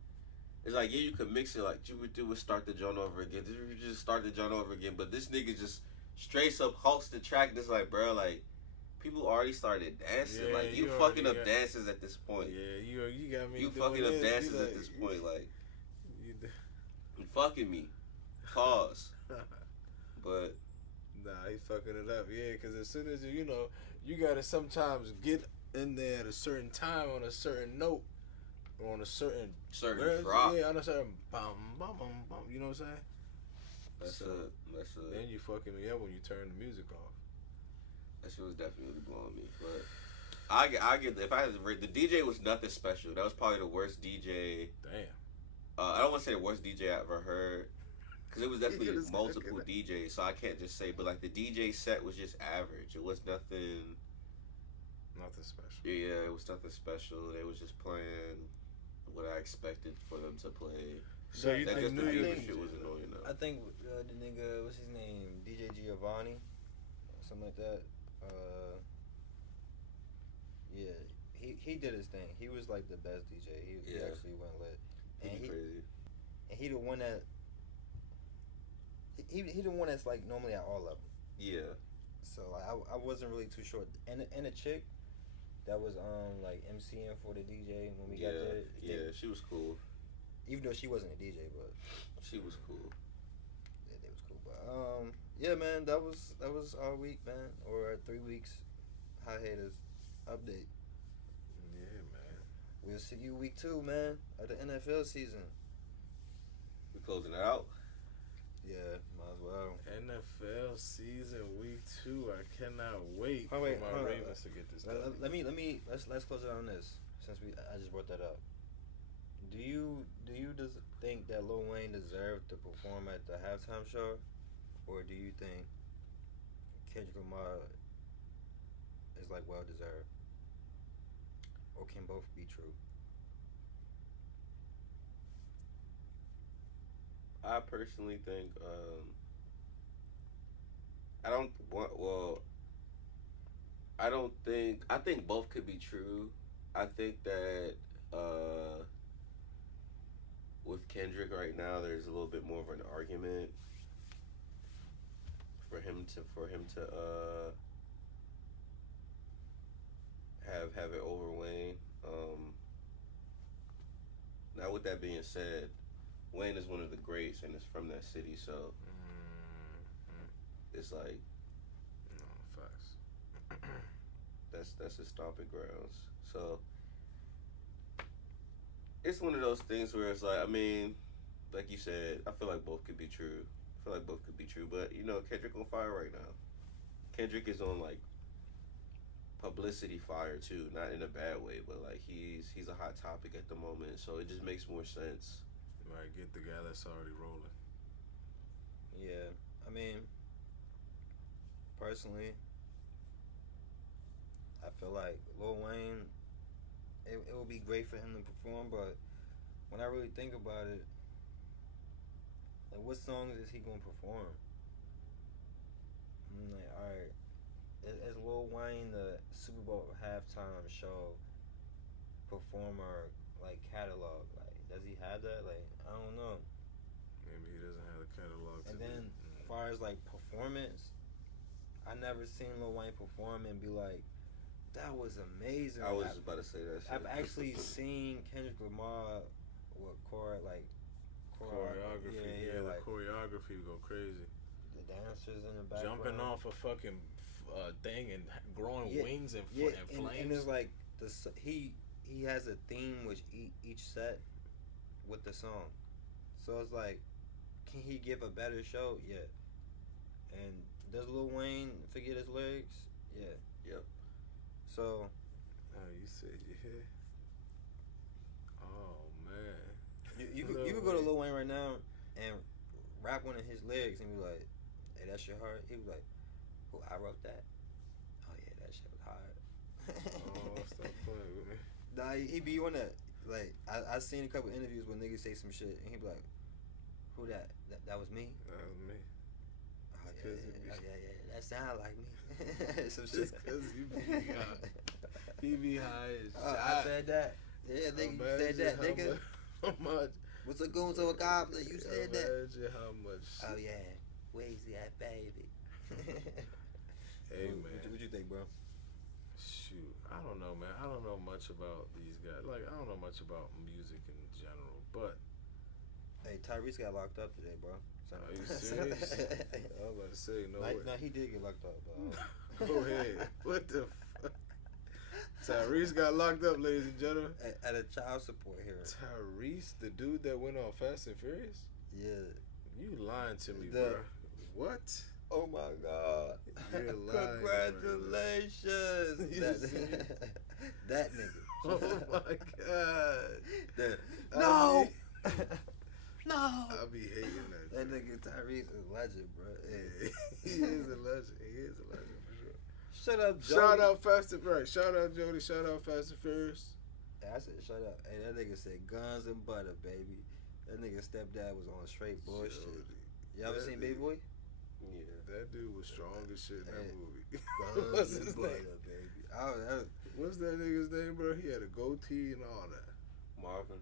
it's like, yeah, you could mix it, like, you would do is start the joint over again. You just start the joint over again, but this nigga just straight up halts the track. And it's like, bruh, like, people already started dancing. Yeah, like, you you fucking already up got- dances at this point. Yeah, you got me. You doing fucking up this. dances You at like- this point. Like, you you fucking me. Pause. But Nah, he fucking it up. Yeah, because as soon as you gotta sometimes get in there at a certain time on a certain note or on a certain drop. Yeah, on a certain bum bum bum bum. You know what I'm saying? That's a. Then you fucking me up when you turn the music off. That shit was definitely blowing me. But I get if I had to rate, the DJ was nothing special. That was probably the worst DJ. Damn. I don't want to say the worst DJ I ever heard, because it was definitely He was multiple looking DJs. So I can't just say, but like the DJ set was just average. It was nothing. Nothing special. Yeah, it was nothing special. They was just playing what I expected for them to play. So you That think just New the Year's? music shit was annoying though. I think the nigga, what's his name, DJ Giovanni, something like that. Yeah, he did his thing. He was like the best DJ. He actually went lit. And Pretty crazy. And he the one that he the one that's like normally at all levels. Yeah. So like I wasn't really too sure. And a chick that was like MCing for the DJ when we got there. Yeah, she was cool. Even though she wasn't a DJ, but she was cool. Yeah, they was cool. But yeah, man, that was our week, man, or our 3 weeks hiatus update. Yeah, man. We'll see you week 2, man, of the NFL season. We closing it out. Yeah, might as well. NFL season week 2. I cannot wait for my Ravens to get this done. Let's close it on this since I just brought that up. Do you think that Lil Wayne deserved to perform at the halftime show, or do you think Kendrick Lamar is like well deserved, or can both be true? I personally think I think both could be true. I think that with Kendrick right now there's a little bit more of an argument for him to have it over Wayne. Now with that being said, Wayne is one of the greats and is from that city, so it's like facts. That's his stomping grounds. So it's one of those things where it's like, I mean, like you said, I feel like both could be true. But Kendrick on fire right now. Kendrick is on like publicity fire too, not in a bad way, but like he's a hot topic at the moment, so it just makes more sense. Right, get the guy that's already rolling. Yeah, I mean, personally, I feel like Lil Wayne, it would be great for him to perform, but when I really think about it, like, what songs is he gonna perform? I'm like, alright, is Lil Wayne the Super Bowl halftime show performer, like, catalog? Like, does he have that? Like, I don't know. Maybe he doesn't have the catalog. And then, as far as like performance, I never seen Lil Wayne perform and be like, that was amazing. I was just about to say that shit. I've actually seen Kendrick Lamar with choreography. Yeah, the choreography would go crazy. The dancers in the background jumping off a fucking thing and growing wings and flames. And it's like he has a theme with each set with the song, so it's like, can he give a better show? Yeah. And does Lil Wayne forget his lyrics? Yeah. Yep. So. Oh, you said yeah. Oh man. You could go to Lil Wayne right now and rap one of his lyrics and be like, "Hey, that's your heart." He was like, "Oh, I wrote that." Oh yeah, that shit was hard. Oh, stop playing with me. Nah, he be on that. Like I seen a couple interviews where niggas say some shit and he be like, "Who that? That was me." That was me. Oh yeah. That sound like me. Some shit. Just cause you be high. He be high as shit. I said that. Yeah, nigga, you said that, nigga. How much? What's a goon to a goblin? You said that. Imagine how much shit. Oh yeah. Where's that baby? Hey man. What you think, bro? Shoot, I don't know, man. I don't know much about these guys. Like, I don't know much about music in general, but. Hey, Tyrese got locked up today, bro. Are you serious? I was about to say, no way. No, he did get locked up, bro. Go ahead. What the fuck? Tyrese got locked up, ladies and gentlemen. At a child support hearing. Tyrese, the dude that went on Fast and Furious? Yeah. You lying to me, bro. What? Oh my God. You're lying. Congratulations. That nigga. Oh my God. No. No. I be hating that. That nigga Tyrese is a legend, bro. Yeah. He is a legend. He is a legend for sure. Shut up, Jody. Shout out Fast and Right. Shout out Jody. Shout out Fast and Furious. I said, shut up. Hey, that nigga said guns and butter, baby. That nigga stepdad was on straight bullshit. You ever seen Baby Boy? Yeah. That dude was strong as shit in that movie. Guns What's and his butter, name? baby. What's that nigga's name, bro? He had a goatee and all that. Marvin.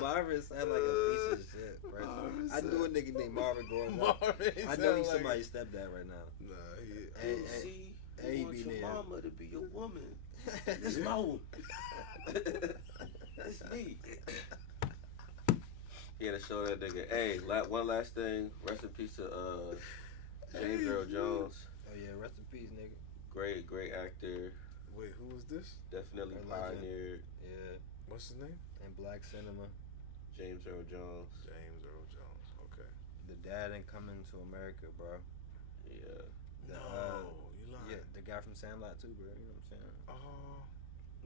Marvin sound like a piece of shit, bro. I knew a nigga named Marvin growing up. I know he's somebody's stepdad right now. Nah, he. See, Hey, you he want be your there. mama to be your woman. This my woman. It's me. He had to show that nigga. Hey, one last thing. Rest in peace to James Earl Jones. Oh yeah, rest in peace, nigga. Great actor. Wait, who was this? Definitely A legend. pioneered. Yeah, What's his name? in black cinema. James Earl Jones. James Earl Jones. Okay. The dad ain't coming to America, bro. Yeah. You lying. Yeah, the guy from Sandlot too, bro. You know what I'm saying? Oh.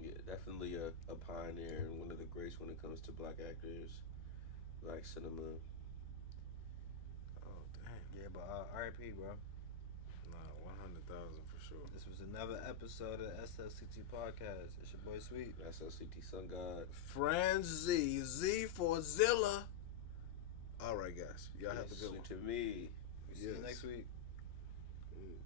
Yeah, definitely a pioneer and one of the greats when it comes to black actors, black cinema. Oh damn. Yeah, but R.I.P., bro. Nah, 100,000 for sure. This was another episode of the Slct podcast. It's your boy Sweet. That's LCT Sun God. Franz Z for Zilla. All right, guys. Y'all have a good one. To me. We see you Yes. next week. Mm.